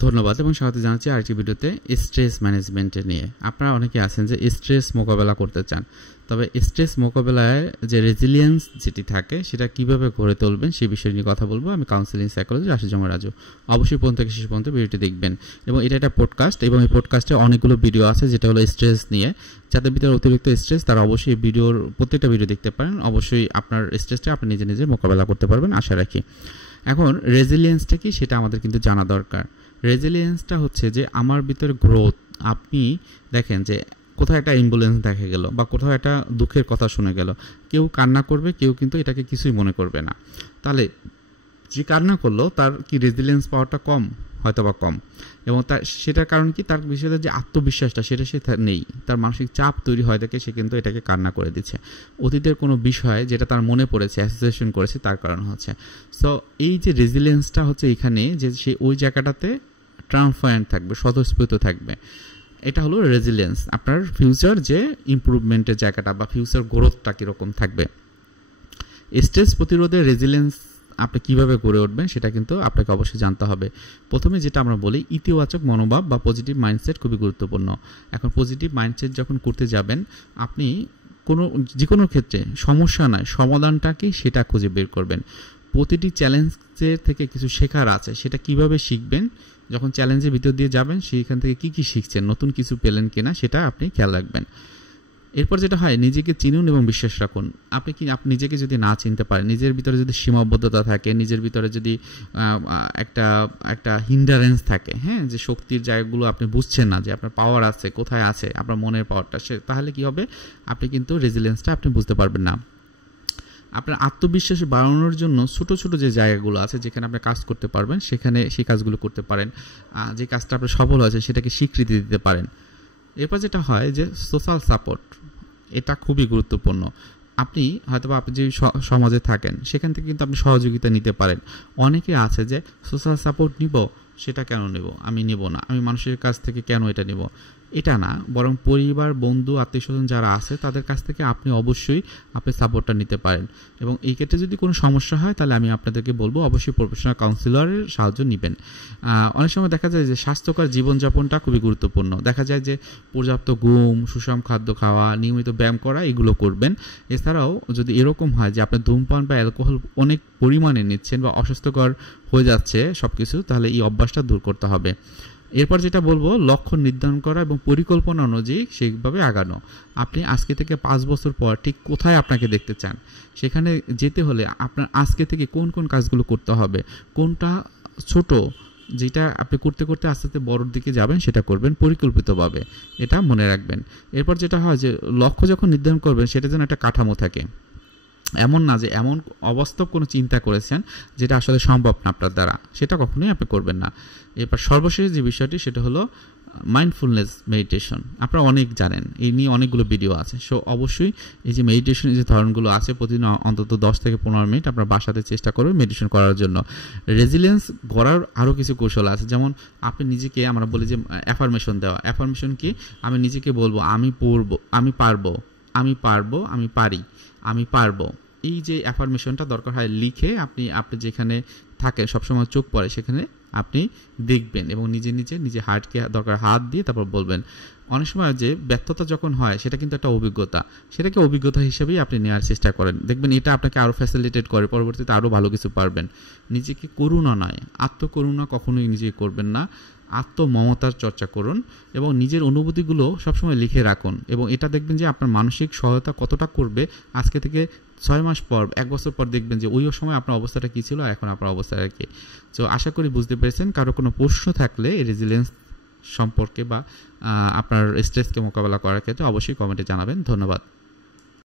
ধন্যবাদ এবং স্বাগত জানাচ্ছি আরেকটি ভিডিওতে স্ট্রেস ম্যানেজমেন্টে নিয়ে। আপনারা অনেকে আছেন যে স্ট্রেস মোকাবেলা করতে চান, তবে স্ট্রেস মোকাবেলায় যে রেজিলিয়েন্স যেটি থাকে সেটা কিভাবে গড়ে তুলবেন সেই বিষয় নিয়ে কথা বলবো। আমি কাউন্সিলিং সাইকোলজি আশিজুম রাজু। অবশ্যই প্রথম থেকে শেষ পর্যন্ত ভিডিওটি দেখবেন এবং এটা একটা পডকাস্ট এবং এই পডকাস্টে অনেকগুলো ভিডিও আছে যেটা হলো স্ট্রেস নিয়ে। যাদের ভিতরে অতিরিক্ত স্ট্রেস তারা অবশ্যই ভিডিওর প্রত্যেকটা ভিডিও দেখতে পারেন। অবশ্যই আপনার স্ট্রেসটা আপনি নিজে নিজে মোকাবেলা করতে পারবেন আশা রাখি। এখন রেজিলিয়েন্সটা কি সেটা আমাদের কিন্তু জানা দরকার। রেজিলিয়েন্সটা হচ্ছে যে আমার ভিতরে গ্রোথ। আপনি দেখেন যে কোথাও একটা অ্যাম্বুলেন্স দেখা গেল বা কোথাও একটা দুঃখের কথা শুনে গেল, কেউ কান্না করবে, কেউ কিন্তু এটাকে কিছুই মনে করবে না। তাহলে যে কান্না করলো তার কি রেজিলিয়েন্স পাওয়ারটা কম? হয়তো বা কম। এবং তার সেটার কারণ কি, তার বিষয়ে যে আত্মবিশ্বাসটা সেটা সে নেই, তার মানসিক চাপ তৈরি হয় দেখে সে কিন্তু এটাকে কান্না করে দিচ্ছে। অতীতের কোনো বিষয় যেটা তার মনে পড়েছে, অ্যাসোসিয়েশন করেছে, তার কারণ হচ্ছে। সো এই যে রেজিলিয়েন্সটা হচ্ছে এখানে যে সে ওই জায়গাটাতে ট্রান্সপারেন্ট থাকবে, স্বতঃস্ফূর্ত থাকবে। এটা হলো রেজিলিয়েন্স। আপনার ফিউচার যে ইমপ্রুভমেন্টের জায়গাটা বা ফিউচার গ্রোথটা কীরকম থাকবে। স্ট্রেস প্রতিরোধের রেজিলিয়েন্স আপনি কীভাবে গড়ে উঠবেন সেটা কিন্তু আপনাকে অবশ্যই জানতে হবে। প্রথমে যেটা আমরা বলি, ইতিবাচক মনোভাব বা পজিটিভ মাইন্ডসেট খুবই গুরুত্বপূর্ণ। এখন পজিটিভ মাইন্ডসেট যখন করতে যাবেন, আপনি যে কোনো ক্ষেত্রে সমস্যা নয়, সমাধানটা কি সেটা খুঁজে বের করবেন। প্রতিটি চ্যালেঞ্জের থেকে কিছু শেখার আছে, সেটা কিভাবে শিখবেন। যখন চ্যালেঞ্জের ভিতর দিয়ে যাবেন সেইখান থেকে কি শিখছেন, নতুন কিছু পেলেন কিনা সেটা আপনি খেয়াল রাখবেন। এরপর যেটা হয়, নিজেকে চিনুন এবং বিশ্বাস রাখুন। আপনি নিজেকে যদি না চিনতে পারেন, নিজের ভিতরে যদি সীমাবদ্ধতা থাকে, নিজের ভিতরে যদি একটা হিন্ডারেন্স থাকে, হ্যাঁ, যে শক্তির জায়গাগুলো আপনি বুঝছেন না যে আপনার পাওয়ার আছে কোথায় আছে, আপনার মনের পাওয়ারটা, তাহলে কি হবে, আপনি কিন্তু রেজিলিয়েন্সটা আপনি বুঝতে পারবেন না। আপনার আত্মবিশ্বাস বাড়ানোর জন্য ছোট ছোট যে জায়গাগুলো আছে যেখানে আপনি কাজ করতে পারবেন, সেখানে সেই কাজগুলো করতে পারেন। যে কাজটা আপনি সফল হয়েছে সেটাকে স্বীকৃতি দিতে পারেন। এরপর যেটা হয় যে সোশ্যাল সাপোর্ট, এটা খুবই গুরুত্বপূর্ণ। আপনি হয়তোবা আপনি যে সমাজে থাকেন সেখান থেকে কিন্তু আপনি সহযোগিতা নিতে পারেন। অনেকে আছে যে সোশ্যাল সাপোর্ট নিব, সেটা কেন নেব, আমি নেব না, আমি মানুষের কাছ থেকে কেন এটা নেব, এটা না, বরং পরিবার, বন্ধু, আত্মীয়স্বজন যারা আছে তাদের কাছ থেকে আপনি অবশ্যই আপনি সাপোর্টটা নিতে পারেন। এবং এই ক্ষেত্রে যদি কোনো সমস্যা হয় তাহলে আমি আপনাদেরকে বলবো অবশ্যই প্রফেশনাল কাউন্সিলরের সাহায্য নেবেন। অনেক সময় দেখা যায় যে স্বাস্থ্যকর জীবনযাপনটা খুবই গুরুত্বপূর্ণ। দেখা যায় যে পর্যাপ্ত ঘুম, সুষম খাদ্য খাওয়া, নিয়মিত ব্যায়াম করা, এগুলো করবেন। এছাড়াও যদি এরকম হয় যে আপনি ধূমপান বা অ্যালকোহল অনেক পরিমাণে নিচ্ছেন বা অস্বাস্থ্যকর হয়ে যাচ্ছে সব কিছু, তাহলে এই অভ্যাসটা দূর করতে হবে। এরপর যেটা বলবো, লক্ষ্য নির্ধারণ করা এবং পরিকল্পনা অনুযায়ী সেইভাবে আগানো। আপনি আজকে থেকে 5 বছর পর ঠিক কোথায় আপনাকে দেখতে চান, সেখানে যেতে হলে আপনার আজকে থেকে কোন কোন কাজগুলো করতে হবে, কোনটা ছোট যেটা আপনি করতে করতে আস্তে আস্তে বড়োর দিকে যাবেন সেটা করবেন পরিকল্পিতভাবে, এটা মনে রাখবেন। এরপর যেটা হয় যে লক্ষ্য যখন নির্ধারণ করবেন সেটা যেন একটা কাঠামো থাকে, এমন না যে এমন অবাস্তব কোনো চিন্তা করেছেন যেটা আসলে সম্ভব না আপনার দ্বারা, সেটা কখনোই আপনি করবেন না। এরপর সর্বশেষ যে বিষয়টি সেটা হলো মাইন্ডফুলনেস মেডিটেশন। আপনারা অনেক জানেন, এই নিয়ে অনেকগুলো ভিডিও আছে। সো অবশ্যই এই যে মেডিটেশনের যে ধরনগুলো আছে, প্রতিদিন অন্তত 10 থেকে 15 মিনিট আপনার বাসাতে চেষ্টা করবেন মেডিটেশন করার জন্য। রেজিলিয়েন্স গড়ার আরও কিছু কৌশল আছে, যেমন আপনি নিজেকে, আমরা বলি যে অ্যাফার্মেশন দেওয়া। অ্যাফার্মেশন কি, আমি নিজেকে বলবো আমি পড়বো, আমি পারবো, আমি পারবো, আমি পারি, আমি পারবো। এই যে অ্যাফার্মেশনটা দরকার হয় লিখে আপনি যেখানে থাকেন সবসময় চোখ পড়ে সেখানে আপনি দেখবেন এবং নিজে হার্টকে দরকার হাত দিয়ে তারপর বলবেন। অনেক সময় যে ব্যর্থতা যখন হয় সেটা কিন্তু একটা অভিজ্ঞতা, সেটাকে অভিজ্ঞতা হিসেবেই আপনি নেওয়ার চেষ্টা করেন। দেখবেন এটা আপনাকে আরও ফ্যাসিলিটেট করে, পরবর্তীতে আরও ভালো কিছু পারবেন। নিজেকে করুণা নয়, আত্মকরুণা কখনোই নিজেকে করবেন না, আত্মমমতার চর্চা করুন এবং নিজের অনুভূতিগুলো সবসময় লিখে রাখুন। এবং এটা দেখবেন যে আপনার মানসিক সহায়তা কতটা করবে। আজকে থেকে 6 মাস পর, 1 বছর পর দেখবেন যে ওই সময় আপনার অবস্থাটা কী ছিল, এখন আপনার অবস্থাটা কী। তো আশা করি বুঝতে পেরেছেন। কারো কোনো প্রশ্ন থাকলে এই রেজিলিয়েন্স সম্পর্কে বা আপনার স্ট্রেসকে মোকাবেলা করার ক্ষেত্রে অবশ্যই কমেন্টে জানাবেন। ধন্যবাদ।